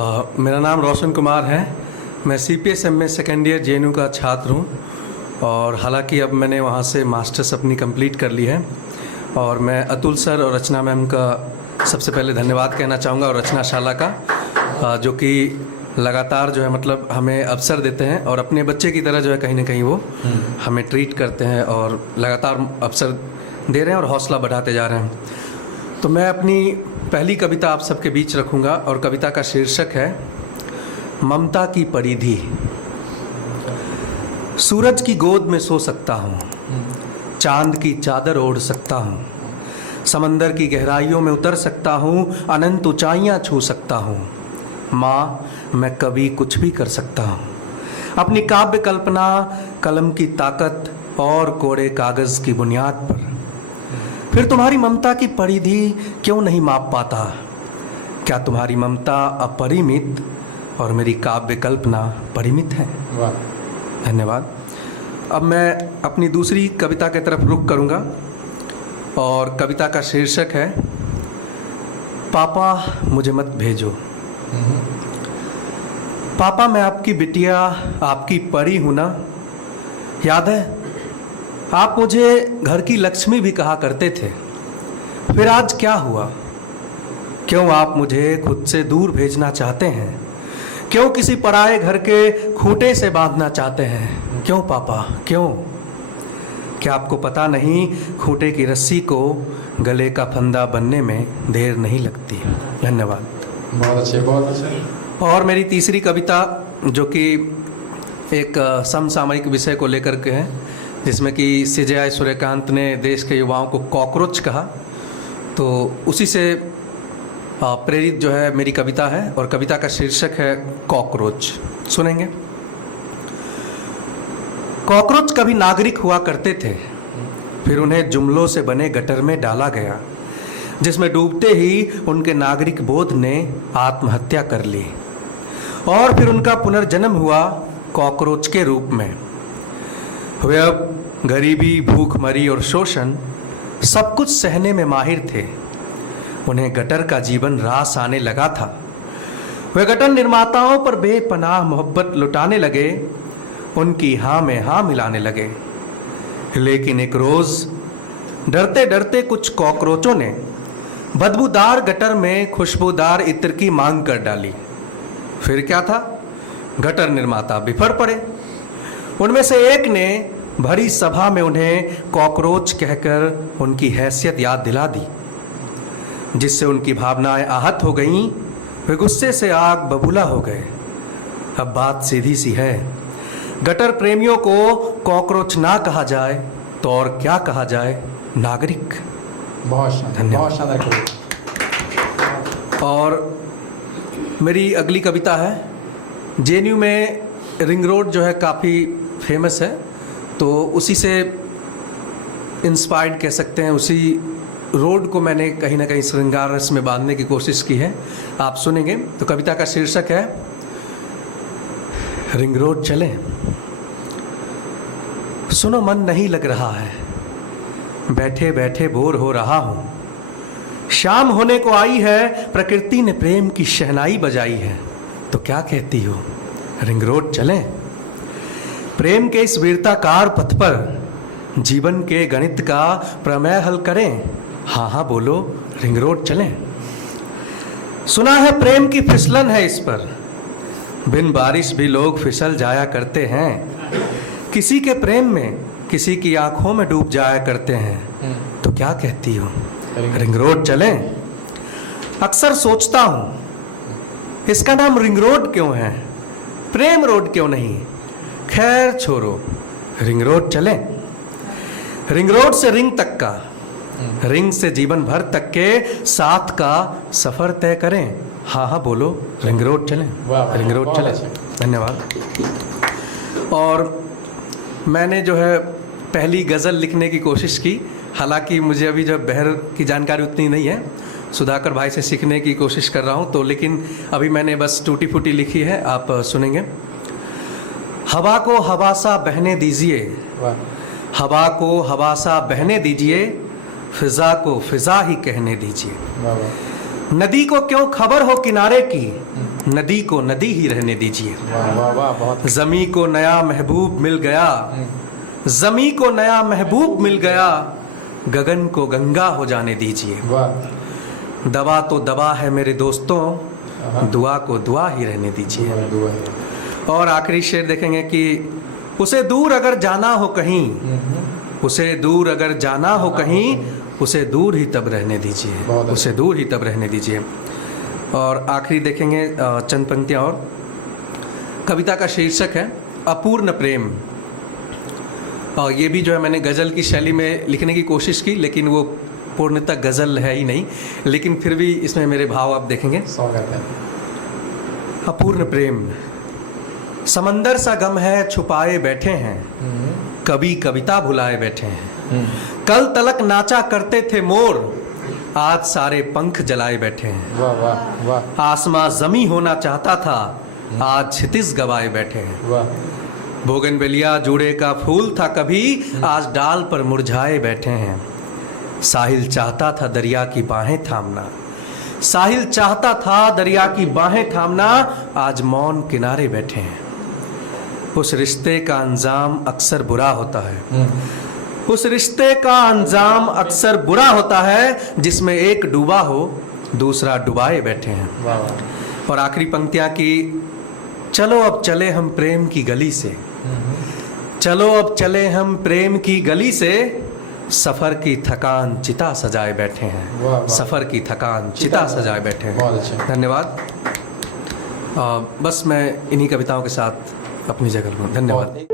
मेरा नाम रोशन कुमार है। मैं CPSM में सेकेंड ईयर JNU का छात्र हूँ और हालांकि अब मैंने वहाँ से मास्टर्स अपनी कंप्लीट कर ली है। और मैं अतुल सर और रचना मैम का सबसे पहले धन्यवाद कहना चाहूँगा, और रचना शाला का जो कि लगातार जो है मतलब हमें अवसर देते हैं और अपने बच्चे की तरह जो है कहीं ना कहीं वो हमें ट्रीट करते हैं और लगातार अवसर दे रहे हैं और हौसला बढ़ाते जा रहे हैं। तो मैं अपनी पहली कविता आप सबके बीच रखूँगा और कविता का शीर्षक है ममता की परिधि। सूरज की गोद में सो सकता हूँ, चांद की चादर ओढ़ सकता हूँ, समंदर की गहराइयों में उतर सकता हूँ, अनंत ऊंचाइयाँ छू सकता हूँ। माँ, मैं कभी कुछ भी कर सकता हूँ। अपनी काव्य कल्पना कलम की ताकत और कोरे कागज़ की बुनियाद पर। फिर तुम्हारी ममता की परिधि क्यों नहीं माप पाता? क्या तुम्हारी ममता अपरिमित और मेरी काव्य कल्पना परिमित है? धन्यवाद। अब मैं अपनी दूसरी कविता की तरफ रुख करूंगा और कविता का शीर्षक है पापा मुझे मत भेजो। पापा, मैं आपकी बिटिया, आपकी परी हूं ना? याद है आप मुझे घर की लक्ष्मी भी कहा करते थे। फिर आज क्या हुआ? क्यों आप मुझे खुद से दूर भेजना चाहते हैं? क्यों किसी पराये घर के खूंटे से बांधना चाहते हैं? क्यों पापा, क्यों? क्या आपको पता नहीं खूंटे की रस्सी को गले का फंदा बनने में देर नहीं लगती? धन्यवाद। बहुत अच्छे, बहुत अच्छे। और मेरी तीसरी कविता जो कि एक समसामयिक विषय को लेकर के है, जिसमें कि CJI सूर्यकांत ने देश के युवाओं को कॉकरोच कहा, तो उसी से प्रेरित जो है मेरी कविता है और कविता का शीर्षक है कॉकरोच। सुनेंगे? कॉकरोच कभी नागरिक हुआ करते थे, फिर उन्हें जुमलों से बने गटर में डाला गया, जिसमें डूबते ही उनके नागरिक बोध ने आत्महत्या कर ली और फिर उनका पुनर्जन्म हुआ कॉकरोच के रूप में। वे अब गरीबी, भूखमरी और शोषण सब कुछ सहने में माहिर थे। उन्हें गटर का जीवन रास आने लगा था। वे गटर निर्माताओं पर बेपनाह मोहब्बत लुटाने लगे, उनकी हाँ में हाँ मिलाने लगे। लेकिन एक रोज डरते डरते कुछ कॉकरोचों ने बदबूदार गटर में खुशबूदार इत्र की मांग कर डाली। फिर क्या था? गटर निर्माता बिफर पड़े। उनमें से एक ने भरी सभा में उन्हें कॉकरोच कहकर उनकी हैसियत याद दिला दी, जिससे उनकी भावनाएं आहत हो गईं। वे गुस्से से आग बबूला हो गए। अब बात सीधी सी है, गटर प्रेमियों को कॉकरोच ना कहा जाए तो और क्या कहा जाए? नागरिक। बहुत शानदार, बहुत शानदार। और मेरी अगली कविता है, JNU में रिंग रोड जो है काफ़ी फेमस है, तो उसी से इंस्पायर्ड कह सकते हैं। उसी रोड को मैंने कहीं ना कहीं श्रृंगार रस में बांधने की कोशिश की है। आप सुनेंगे? तो कविता का शीर्षक है रिंग रोड चले। सुनो, मन नहीं लग रहा है, बैठे बैठे बोर हो रहा हूँ। शाम होने को आई है, प्रकृति ने प्रेम की शहनाई बजाई है। तो क्या कहती हो, रिंग रोड चलें? प्रेम के इस वीरताकार पथ पर जीवन के गणित का प्रमेय हल करें। हाँ हाँ बोलो, रिंग रोड चलें। सुना है प्रेम की फिसलन है इस पर, बिन बारिश भी लोग फिसल जाया करते हैं। किसी के प्रेम में किसी की आंखों में डूब जाया करते हैं। तो क्या कहती हो, रिंग रोड चलें? अक्सर सोचता हूँ इसका नाम रिंग रोड क्यों है, प्रेम रोड क्यों नहीं? खैर छोड़ो, रिंग रोड चलें। रिंग रोड से रिंग तक का, रिंग से जीवन भर तक के साथ का सफर तय करें। हाँ हाँ बोलो, रिंग रोड चलें, रिंग रोड चलें। धन्यवाद। और मैंने जो है पहली गज़ल लिखने की कोशिश की, हालांकि मुझे अभी जो बहर की जानकारी उतनी नहीं है, सुधाकर भाई से सीखने की कोशिश कर रहा हूँ, तो लेकिन अभी मैंने बस टूटी फूटी लिखी है, आप सुनेंगे। हवा को हवा सा बहने दीजिए, हवा को हवा सा बहने दीजिए, फिजा को फिजा ही कहने दीजिए। नदी को क्यों खबर हो किनारे की, नदी को नदी ही रहने दीजिए। वाह वाह वाह, बहुत जमी को नया महबूब मिल गया, जमी को नया महबूब मिल गया, गगन को गंगा हो जाने दीजिए। वाह। दवा तो दवा है मेरे दोस्तों, दुआ को दुआ ही रहने दीजिए। दुआ है। और आखिरी शेर देखेंगे कि उसे दूर अगर जाना हो कहीं, उसे दूर अगर जाना हो कहीं, उसे दूर ही तब रहने दीजिए, बहुत अच्छा। उसे दूर ही तब रहने दीजिए। और आखिरी देखेंगे चंद पंक्तियाँ और। कविता का शीर्षक है अपूर्ण प्रेम। और ये भी जो है मैंने गज़ल की शैली में लिखने की कोशिश की, लेकिन वो पूर्णतः गज़ल है ही नहीं, लेकिन फिर भी इसमें मेरे भाव आप देखेंगे। स्वागत है। अपूर्ण प्रेम। समंदर सा गम है छुपाए बैठे हैं, कभी कविता भुलाए बैठे हैं। कल तलक नाचा करते थे मोर, आज सारे पंख जलाए बैठे हैं। वाह वाह वाह आसमां जमी होना चाहता था, आज क्षितिज गवाए बैठे हैं। वाह। बोगनवेलिया जूड़े का फूल था कभी, आज डाल पर मुरझाए बैठे हैं। साहिल चाहता था दरिया की बाहें थामना, साहिल चाहता था दरिया की बाहें थामना, आज मौन किनारे बैठे हैं। उस रिश्ते का अंजाम अक्सर बुरा होता है, उस रिश्ते का अंजाम अक्सर बुरा होता है, जिसमें एक डूबा हो दूसरा डुबाए बैठे हैं। वाह वाह। और आखिरी पंक्तियां की, चलो अब चले हम प्रेम की गली से, चलो अब चले हम प्रेम की गली से, सफर की थकान चिता सजाए बैठे हैं। वाह, वाह। सफर की थकान चिता सजाए बैठे हैं। बहुत अच्छा। धन्यवाद। बस मैं इन्हीं कविताओं के साथ अपनी जगह लूँ। धन्यवाद।